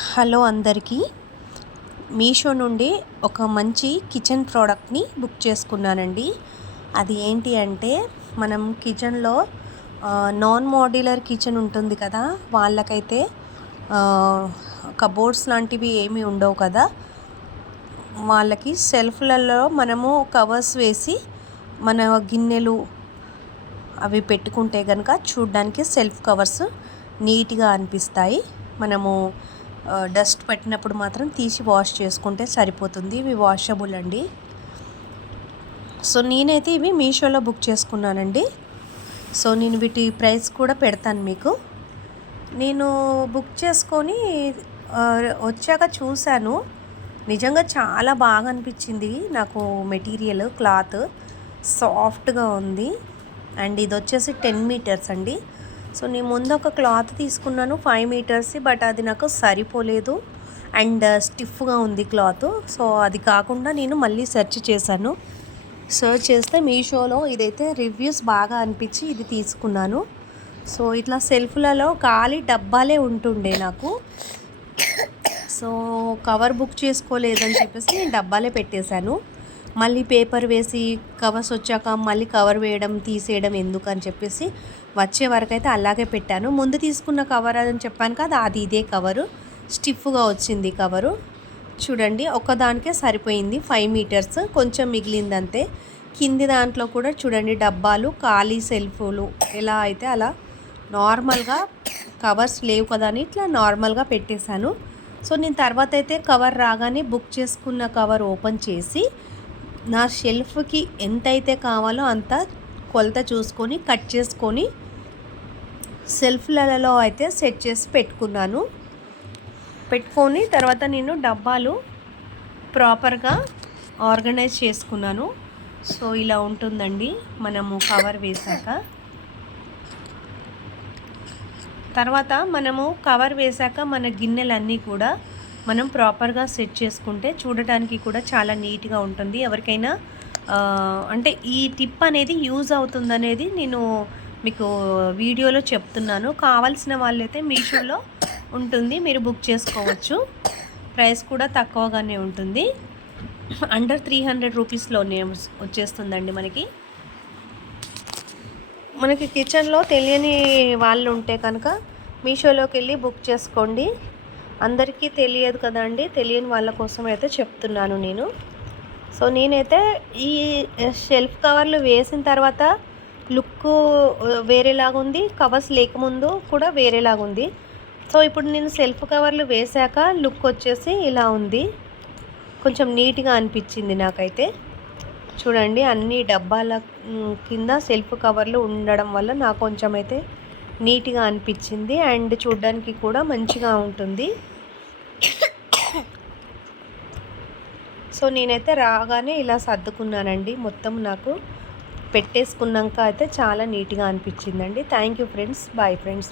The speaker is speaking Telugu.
హలో అందరికీ. మీషో నుండి ఒక మంచి కిచెన్ ప్రోడక్ట్ని బుక్ చేసుకున్నానండి. అది ఏంటి అంటే మనం కిచెన్లో నాన్ మోడ్యులర్ కిచెన్ ఉంటుంది కదా, వాళ్ళకైతే కబోర్డ్స్ లాంటివి ఏమీ ఉండవు కదా, వాళ్ళకి సెల్ఫ్లలో మనము కవర్స్ వేసి మన గిన్నెలు అవి పెట్టుకుంటే కనుక చూడ్డానికి సెల్ఫ్ కవర్స్ నీట్గా అనిపిస్తాయి. మనము డస్ట్ పట్టినప్పుడు మాత్రం తీసి వాష్ చేసుకుంటే సరిపోతుంది. ఇవి వాషబుల్ అండి. సో నేనైతే ఇవి మీషోలో బుక్ చేసుకున్నానండి. సో నేను వీటి ప్రైస్ కూడా పెడతాను మీకు. నేను బుక్ చేసుకొని వచ్చాక చూశాను, నిజంగా చాలా బాగా అనిపించింది నాకు. మెటీరియల్ క్లాత్ సాఫ్ట్గా ఉంది. అండ్ ఇది వచ్చేసి 10 మీటర్స్ అండి. సో నేను ముందు ఒక క్లాత్ తీసుకున్నాను 5 మీటర్స్, బట్ అది నాకు సరిపోలేదు అండ్ స్టిఫ్గా ఉంది క్లాత్. సో అది కాకుండా నేను మళ్ళీ సెర్చ్ చేస్తే మీషోలో ఇదైతే రివ్యూస్ బాగా అనిపించి ఇది తీసుకున్నాను. సో ఇట్లా సెల్ఫ్లలో ఖాళీ డబ్బాలే ఉంటుండే నాకు. సో కవర్ బుక్ చేసుకోలేదని చెప్పేసి నేను డబ్బాలే పెట్టేశాను. మళ్ళీ పేపర్ వేసి కవర్స్ వచ్చాక మళ్ళీ కవర్ వేయడం తీసేయడం ఎందుకు అని చెప్పేసి వచ్చే వరకు అయితే అలాగే పెట్టాను. ముందు తీసుకున్న కవర్ అని చెప్పాను కదా, అది ఇదే కవరు. స్టిఫ్గా వచ్చింది కవరు. చూడండి, ఒక్కదానికే సరిపోయింది 5 మీటర్స్, కొంచెం మిగిలిందంతే. కింది దాంట్లో కూడా చూడండి డబ్బాలు ఖాళీ సెల్ఫ్లు ఎలా అయితే అలా నార్మల్గా, కవర్స్ లేవు కదా అని ఇట్లా నార్మల్గా పెట్టేశాను. సో నేను తర్వాత అయితే కవర్ రాగానే బుక్ చేసుకున్న కవర్ ఓపెన్ చేసి నా షెల్ఫ్కి ఎంతైతే కావాలో అంత కొలత చూసుకొని కట్ చేసుకొని సెల్ఫ్లలో అయితే సెట్ చేసి పెట్టుకొని తర్వాత నేను డబ్బాలు ప్రాపర్గా ఆర్గనైజ్ చేసుకున్నాను. సో ఇలా ఉంటుందండి మనము కవర్ వేసాక. తర్వాత మనము కవర్ వేసాక మన గిన్నెలన్నీ కూడా మనం ప్రాపర్గా సెట్ చేసుకుంటే చూడటానికి కూడా చాలా నీట్గా ఉంటుంది. ఎవరికైనా అంటే ఈ టిప్ అనేది యూజ్ అవుతుందనేది నేను మీకు వీడియోలో చెప్తున్నాను. కావాల్సిన వాళ్ళైతే మీషోలో ఉంటుంది, మీరు బుక్ చేసుకోవచ్చు. ప్రైస్ కూడా తక్కువగానే ఉంటుంది. అండర్ 300 రూపీస్లోనే వచ్చేస్తుందండి మనకి కిచెన్లో తెలియని వాళ్ళు ఉంటే కనుక మీషోలోకి వెళ్ళి బుక్ చేసుకోండి. అందరికీ తెలియదు కదండి, తెలియని వాళ్ళ కోసం అయితే చెప్తున్నాను నేను. సో నేనైతే ఈ షెల్ఫ్ కవర్లు వేసిన తర్వాత లుక్ వేరేలాగుంది, కవర్స్ లేకముందు కూడా వేరేలాగుంది. సో ఇప్పుడు నేను సెల్ఫ్ కవర్లు వేసాక లుక్ వచ్చేసి ఇలా ఉంది. కొంచెం నీట్గా అనిపించింది నాకైతే. చూడండి, అన్ని డబ్బాల కింద సెల్ఫ్ కవర్లు ఉండడం వల్ల నాకు కొంచెం అయితే నీట్గా అనిపించింది అండ్ చూడడానికి కూడా మంచిగా ఉంటుంది. సో నేనైతే రాగానే ఇలా సర్దుకున్నానండి. మొత్తం నాకు పెట్టేసుకున్నాక అయితే చాలా నీట్గా అనిపించిందండి. Thank you friends. Bye friends.